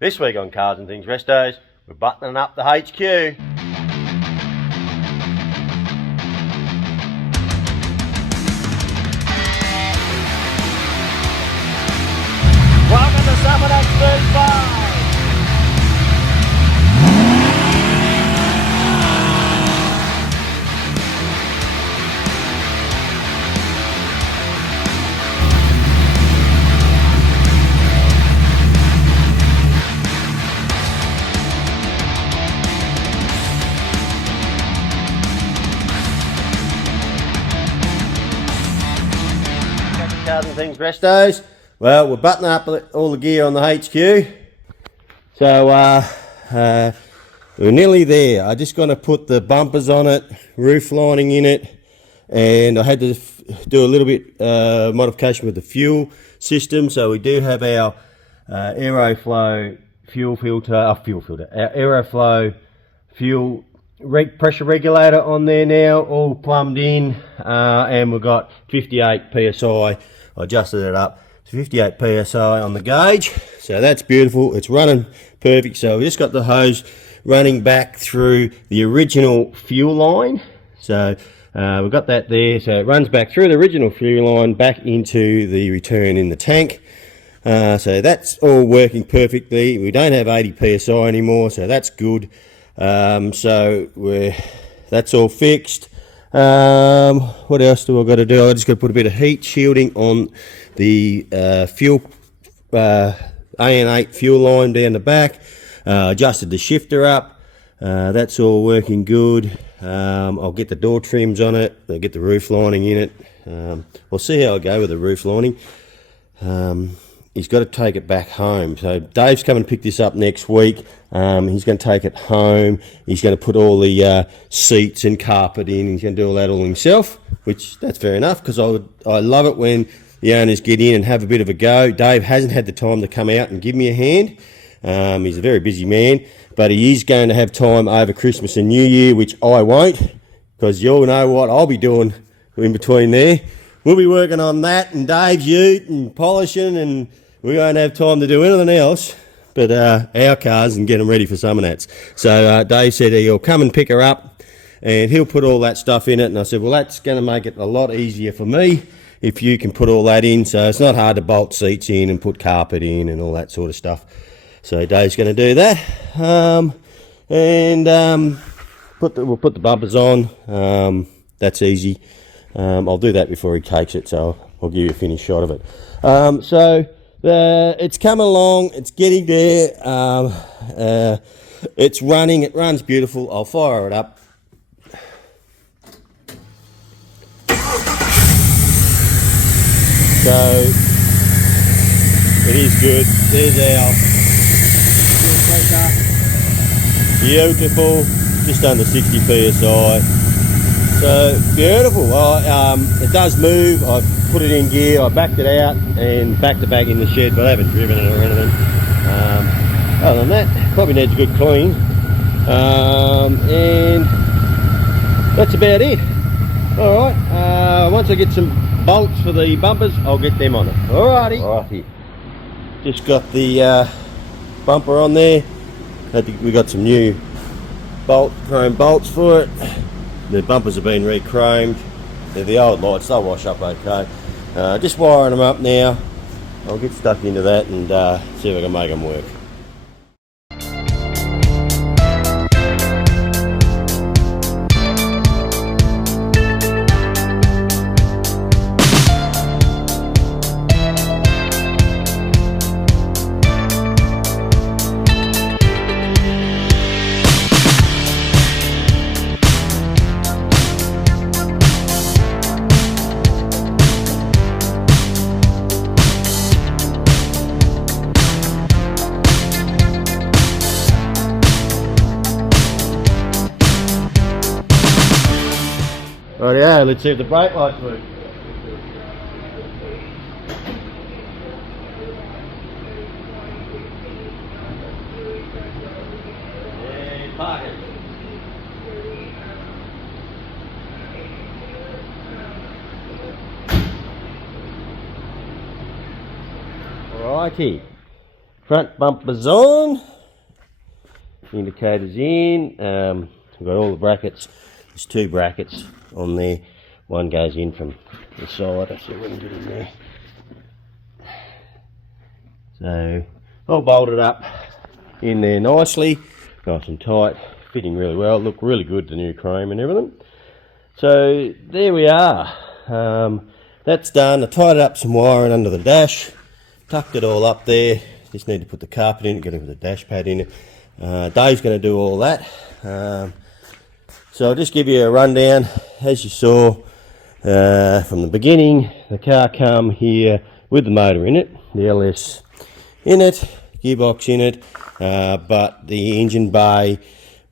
This week on Cars and Things Restos, we're buttoning up the HQ. Welcome to Summer 35. Cars and Things Restos. Well, we're buttoning up all the gear on the HQ. So we're nearly there. I just going to put the bumpers on it, roof lining in it, and I had to do a little bit modification with the fuel system. So we do have our Aeroflow fuel filter, our Aeroflow fuel pressure regulator on there now, all plumbed in, and we've got 58 psi. I adjusted it up to 58 psi on the gauge, so that's beautiful. It's running perfect. So we just got the hose running back through the original fuel line. So we've got that there, so it runs back through the original fuel line back into the return in the tank. So that's all working perfectly. We don't have 80 psi anymore, so that's good. So that's all fixed. What else do I got to do? I just got to put a bit of heat shielding on the fuel AN8 fuel line down the back. Adjusted the shifter up. That's all working good. I'll get the door trims on it. I'll get the roof lining in it. We'll see how I go with the roof lining. He's got to take it back home. So Dave's coming to pick this up next week. He's going to take it home. He's going to put all the seats and carpet in. He's going to do all that all himself, which that's fair enough, because I love it when the owners get in and have a bit of a go. Dave hasn't had the time to come out and give me a hand. He's a very busy man, but he is going to have time over Christmas and New Year, which I won't, because you all know what I'll be doing in between there. We'll be working on that and Dave's ute and polishing, and we won't have time to do anything else but our cars and get them ready for Summer Nats. So Dave said he'll come and pick her up and he'll put all that stuff in it, and I said, well, that's going to make it a lot easier for me if you can put all that in, so it's not hard to bolt seats in and put carpet in and all that sort of stuff. So Dave's going to do that, and we'll put the bumpers on. That's easy. I'll do that before he takes it, so I'll give you a finished shot of it. So it's coming along, it's getting there, it's running, it runs beautiful. I'll fire it up. So it is good. There's our fuel pressure, beautiful, just under 60 psi. So beautiful. It does move. I put it in gear, I backed it out and backed it back in the shed, but I haven't driven it or anything. Other than that, probably needs a good clean. And that's about it. Alright, once I get some bolts for the bumpers, I'll get them on it. Alrighty. Just got the bumper on there. We got some new chrome bolts for it. The bumpers have been re-chromed. They're the old lights, they'll wash up okay. Just wiring them up now. I'll get stuck into that and see if I can make them work. Rightio, let's see if the brake lights work. And park it. Righty. Front bumper's on. Indicators in. We've got all the brackets. There's 2 brackets on there. One goes in from the side. I see if we can get in there. So all bolted up in there nicely, nice and tight, fitting really well. Look really good, the new chrome and everything. So there we are. That's done. I tied up some wiring under the dash, tucked it all up there. Just need to put the carpet in it, get it with the dash pad in it. Dave's going to do all that. So I'll just give you a rundown. As you saw from the beginning, the car come here with the motor in it, the LS in it, gearbox in it, but the engine bay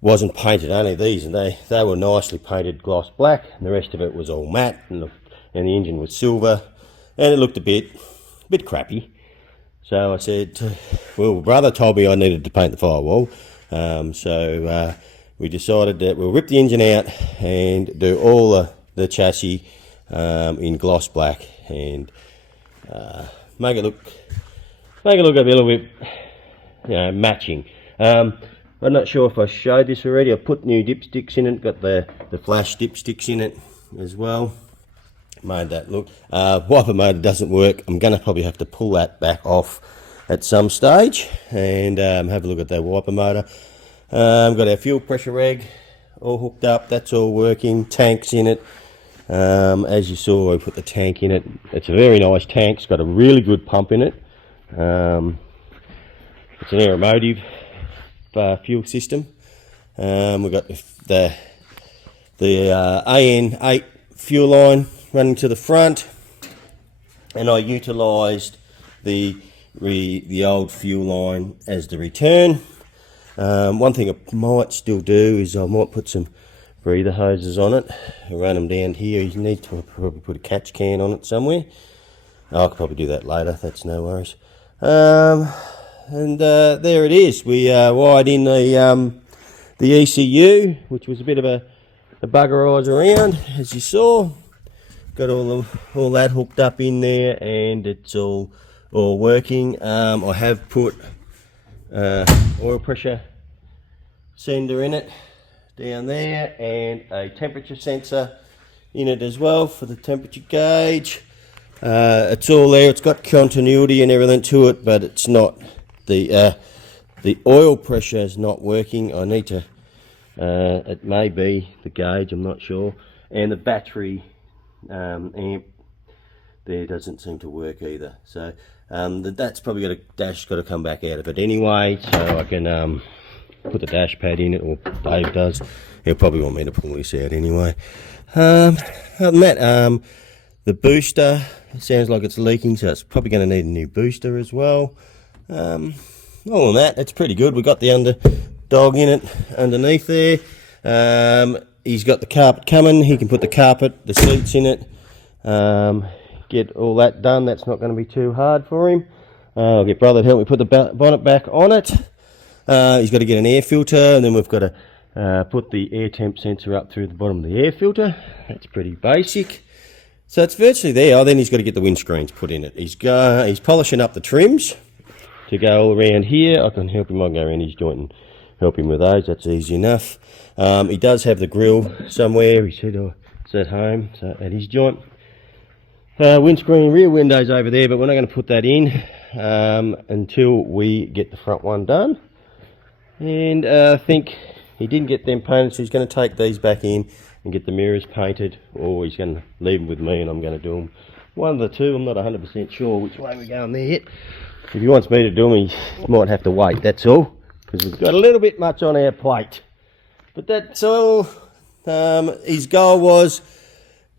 wasn't painted, only these, and they were nicely painted gloss black, and the rest of it was all matte, and the engine was silver, and it looked a bit crappy. So I said, well, brother told me I needed to paint the firewall, so we decided that we'll rip the engine out and do all the chassis in gloss black, and make it look a little bit, matching. I'm not sure if I showed this already. I put new dipsticks in it, got the flash dipsticks in it as well. Made that look. Wiper motor doesn't work. I'm going to probably have to pull that back off at some stage and have a look at that wiper motor. Got our fuel pressure reg all hooked up. That's all working. Tanks in it. As you saw, I put the tank in it. It's a very nice tank. It's got a really good pump in it. It's an Aeromotive fuel system. We've got the AN8 fuel line running to the front, and I utilised the old fuel line as the return. One thing I might still do is I might put some breather hoses on it and run them down here. You need to probably put a catch can on it somewhere. I could probably do that later, that's no worries. And there it is. We wired in the ECU, which was a bit of a bugger eyes around, as you saw. Got all that hooked up in there, and it's all working. I have put oil pressure sender in it down there, and a temperature sensor in it as well for the temperature gauge. It's all there. It's got continuity and everything to it, but it's not, the oil pressure is not working. I need to, it may be the gauge, I'm not sure, and the battery amp there doesn't seem to work either. So that's probably got a dash, got to come back out of it anyway, so I can put the dash pad in it, or Dave does. He'll probably want me to pull this out anyway. Other than that, the booster, it sounds like it's leaking, so it's probably going to need a new booster as well. All than that, it's pretty good. We've got the dog in it underneath there. He's got the carpet coming. He can put the seats in it. Get all that done. That's not going to be too hard for him. I'll get brother to help me put the bonnet back on it. He's got to get an air filter, and then we've got to put the air temp sensor up through the bottom of the air filter. That's pretty basic. So it's virtually there. Oh, then he's got to get the windscreens put in it. He's polishing up the trims to go all around here. I can help him. I'll go around his joint and help him with those. That's easy enough. He does have the grill somewhere. He said it's at home, so at his joint. Windscreen, rear windows over there, but we're not going to put that in until we get the front one done. And I think he didn't get them painted, so he's going to take these back in and get the mirrors painted, or he's going to leave them with me and I'm going to do them. One of the two. I'm not 100% sure which way we're going there yet. If he wants me to do them, he might have to wait, that's all, because we've got a little bit much on our plate. But that's all. His goal was,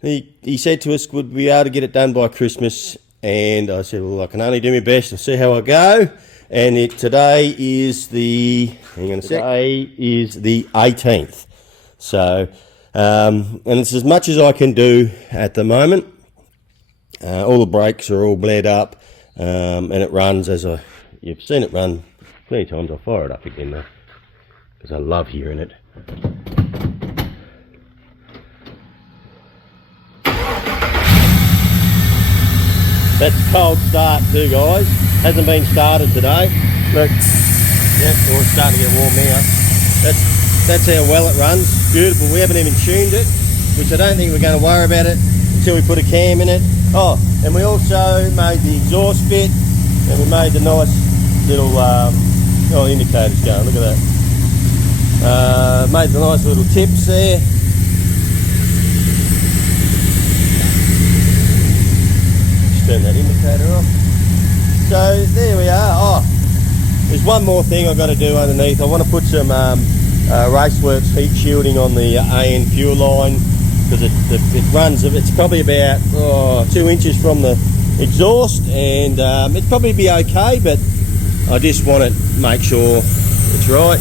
he said to us, would we be able to get it done by Christmas? And I said, well, I can only do my best and see how I go. And today is the 18th. So, and it's as much as I can do at the moment. All the brakes are all bled up, and it runs as you've seen it run plenty of times. I'll fire it up again though, because I love hearing it. That's a cold start too, guys. Hasn't been started today. Look, yep, it's starting to get warm out. That's how well it runs. Beautiful. We haven't even tuned it, which I don't think we're going to worry about it until we put a cam in it. Oh, and we also made the exhaust bit, and we made the nice little indicators going. Look at that. Made the nice little tips there. Just turn that indicator off. So there we are. Oh, there's one more thing I've got to do underneath. I want to put some Raceworks heat shielding on the AN fuel line, because it runs, it's probably about 2 inches from the exhaust, and it'd probably be okay, but I just want to make sure it's right.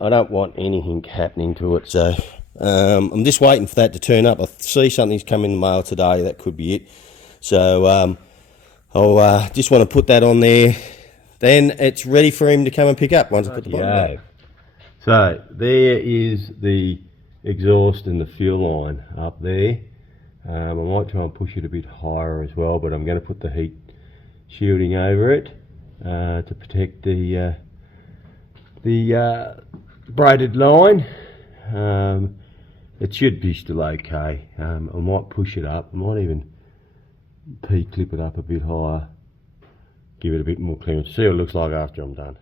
I don't want anything happening to it, so I'm just waiting for that to turn up. I see something's come in the mail today, that could be it. So I'll just want to put that on there. Then it's ready for him to come and pick up once I put the bottom. So there is the exhaust and the fuel line up there. I might try and push it a bit higher as well, but I'm going to put the heat shielding over it to protect the braided line. It should be still okay. I might push it up. I might even P-clip it up a bit higher. Give it a bit more clearance. See what it looks like after I'm done.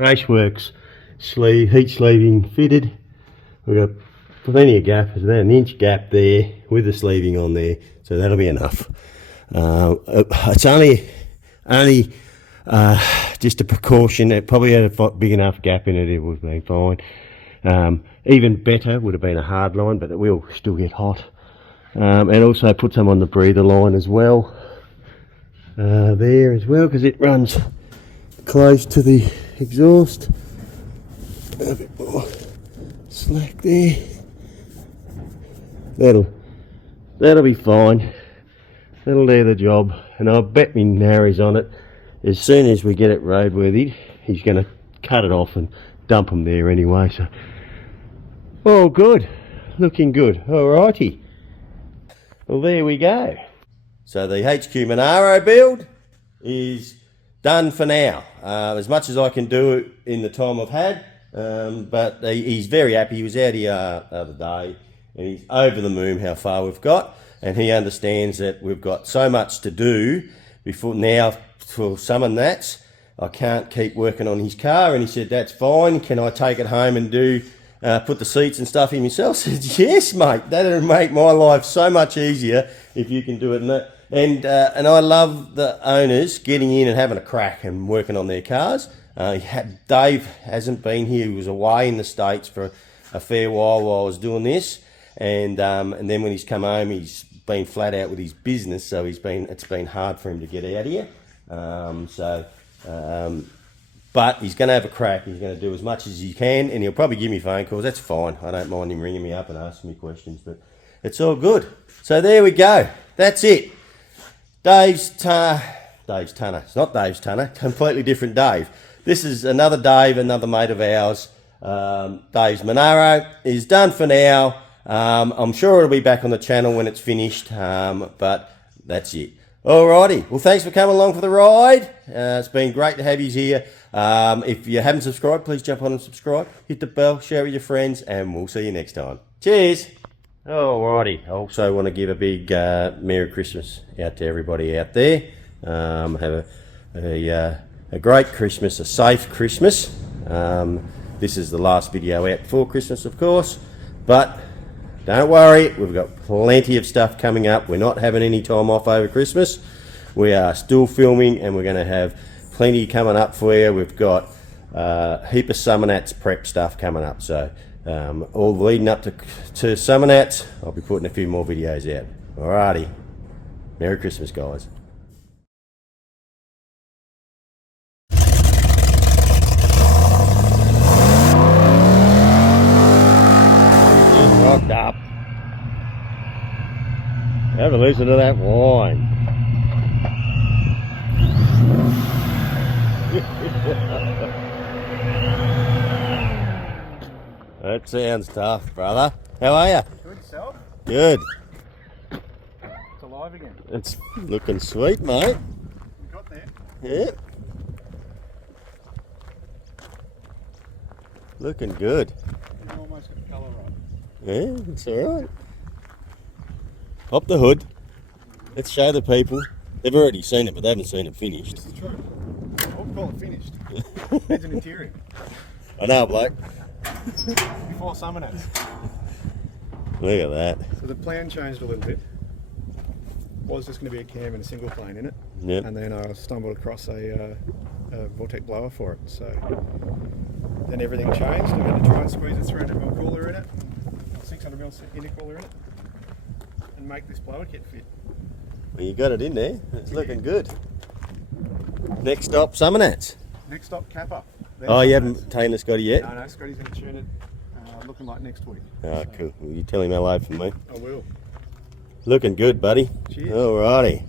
Raceworks sleeve, heat sleeving fitted. We've got plenty of gap. There's about an inch gap there with the sleeving on there, so that'll be enough. It's only just a precaution. It probably had a big enough gap in it, it would have been fine. Even better would have been a hard line, but it will still get hot. And also put some on the breather line as well, there as well, because it runs close to the exhaust. A bit more slack there. That'll be fine. That'll do the job, and I'll bet me Narry's on it. As soon as we get it roadworthy, he's going to cut it off and dump them there anyway. So, all good, looking good. Alrighty. Well, there we go. So the HQ Monaro build is done for now. As much as I can do in the time I've had, but he's very happy. He was out here the other day, and he's over the moon how far we've got, and he understands that we've got so much to do before now for some and that's. I can't keep working on his car, and he said, that's fine, can I take it home and do put the seats and stuff in myself? I said, yes mate, that'll make my life so much easier if you can do it. And I love the owners getting in and having a crack and working on their cars. Dave hasn't been here. He was away in the States for a fair while I was doing this, and then when he's come home, he's been flat out with his business, so it's been hard for him to get out here. But he's going to have a crack. He's going to do as much as he can, and he'll probably give me phone calls. That's fine. I don't mind him ringing me up and asking me questions, but it's all good. So there we go. That's it. Dave's Tunner. It's not Dave's Tunner. Completely different Dave. This is another Dave, another mate of ours. Dave's Monaro is done for now. I'm sure it'll be back on the channel when it's finished, but that's it. Alrighty, well thanks for coming along for the ride. It's been great to have you here. If you haven't subscribed, please jump on and subscribe. Hit the bell, share with your friends, and we'll see you next time. Cheers. Alrighty, I also want to give a big Merry Christmas out to everybody out there. Have a great Christmas, a safe Christmas. This is the last video out before Christmas, of course, but don't worry, we've got plenty of stuff coming up. We're not having any time off over Christmas. We are still filming, and we're going to have plenty coming up for you. We've got a heap of Summer Nats prep stuff coming up, so all leading up to Summer Nats, I'll be putting a few more videos out. Alrighty, Merry Christmas, guys. Rocked up. Have a listen to that whine. That sounds tough, brother. How are you? Good yourself? Good. It's alive again. It's looking sweet, mate. We got there. Yeah. Looking good. We've almost got the colour right. Yeah, it's alright. Pop the hood. Let's show the people. They've already seen it, but they haven't seen it finished. This is true. We'll call it finished. Needs an interior. I know, bloke. Before Summer Nats. Look at that. So the plan changed a little bit. Was just going to be a cam and a single plane in it. Yep. And then I stumbled across a Vortec blower for it. So then everything changed. I had to try and squeeze a 300mm cooler in it, 600mm intercooler in it, and make this blower kit fit. Well, you got it in there. It's looking good. Next stop, Summer Nats. Next stop, Kappa. Then Oh, you Summer Nats. haven't taken Scotty yet? No, Scotty's going to tune it. Looking like next week. Oh, So, cool. Will you tell him hello from me? I will. Looking good, buddy. Cheers. Alrighty.